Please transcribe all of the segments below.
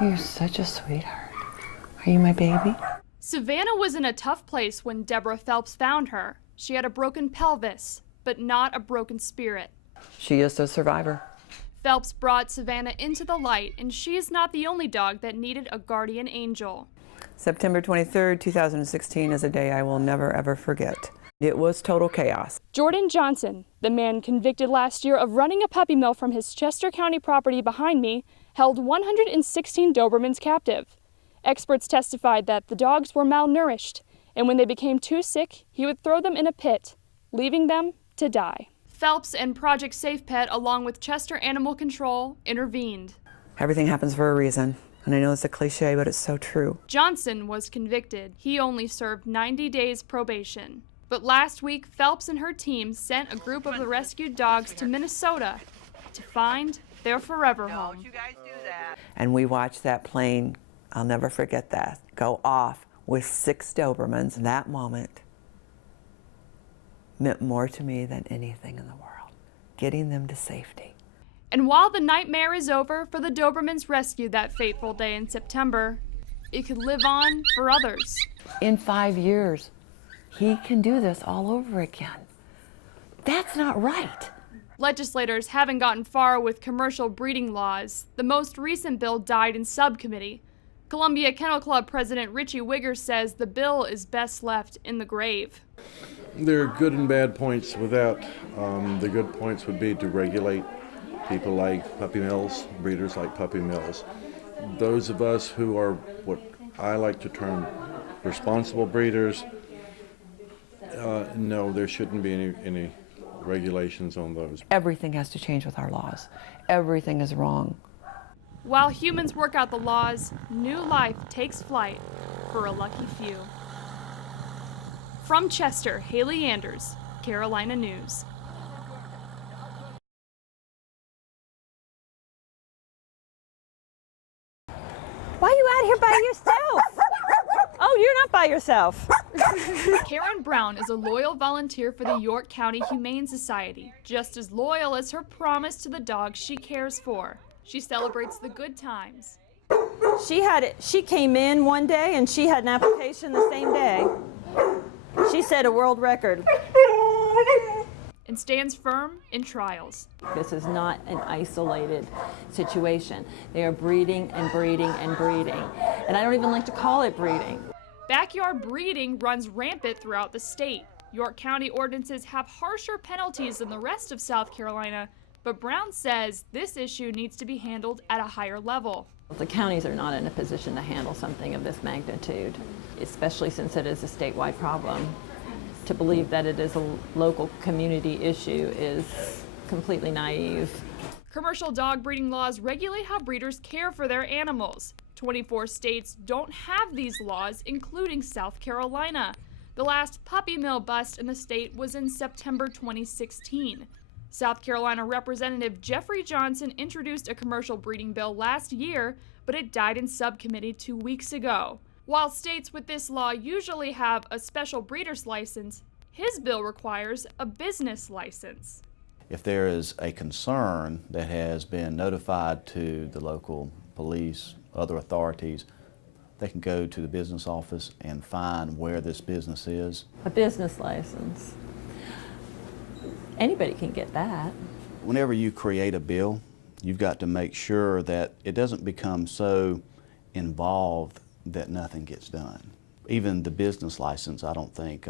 You're such a sweetheart. Are you my baby? Savannah was in a tough place when Deborah Phelps found her. She had a broken pelvis, but not a broken spirit. She is a survivor. Phelps brought Savannah into the light, and she is not the only dog that needed a guardian angel. September 23rd, 2016 is a day I will never ever forget. It was total chaos. Jordan Johnson, the man convicted last year of running a puppy mill from his Chester County property behind me, held 116 Dobermans captive. Experts testified that the dogs were malnourished, and when they became too sick, he would throw them in a pit, leaving them to die. Phelps and Project Safe Pet, along with Chester Animal Control, intervened. Everything happens for a reason. And I know it's a cliche, but it's so true. Johnson was convicted. He only served 90 days probation. But last week, Phelps and her team sent a group of the rescued dogs to Minnesota to find their forever home. And we watched that plane, I'll never forget that, go off with 6 Dobermans. That moment meant more to me than anything in the world, getting them to safety. And while the nightmare is over for the Dobermans rescued that fateful day in September, it could live on for others. In 5 years, he can do this all over again. That's not right. Legislators haven't gotten far with commercial breeding laws. The most recent bill died in subcommittee. Columbia Kennel Club President Richie Wigger says the bill is best left in the grave. There are good and bad points with that. The good points would be to regulate people like puppy mills, breeders like puppy mills. Those of us who are what I like to term responsible breeders, no, there shouldn't be any regulations on those. Everything has to change with our laws. Everything is wrong. While humans work out the laws, new life takes flight for a lucky few. From Chester, Haley Anders, Carolina News. Why are you out here by yourself? Oh, you're not by yourself. Karen Brown is a loyal volunteer for the York County Humane Society, just as loyal as her promise to the dogs she cares for. She celebrates the good times. She came in one day and she had an application the same day. She set a world record. And stands firm in trials. This is not an isolated situation. They are breeding and breeding and breeding. And I don't even like to call it breeding. Backyard breeding runs rampant throughout the state. York County ordinances have harsher penalties than the rest of South Carolina, but Brown says this issue needs to be handled at a higher level. The counties are not in a position to handle something of this magnitude, especially since it is a statewide problem. To believe that it is a local community issue is completely naive. Commercial dog breeding laws regulate how breeders care for their animals. 24 states don't have these laws, including South Carolina. The last puppy mill bust in the state was in September 2016. South Carolina Representative Jeffrey Johnson introduced a commercial breeding bill last year, but it died in subcommittee 2 weeks ago. While states with this law usually have a special breeder's license, his bill requires a business license. If there is a concern that has been notified to the local police, other authorities, they can go to the business office and find where this business is. A business license. Anybody can get that. Whenever you create a bill, you've got to make sure that it doesn't become so involved that nothing gets done. Even the business license, I don't think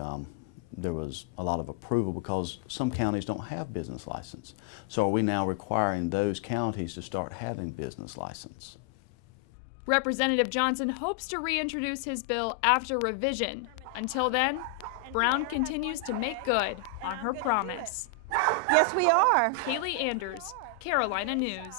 there was a lot of approval because some counties don't have business license. So are we now requiring those counties to start having business license? Representative Johnson hopes to reintroduce his bill after revision. Until then, Brown continues to make good on her promise. Yes, we are. Haley Anders, Carolina News.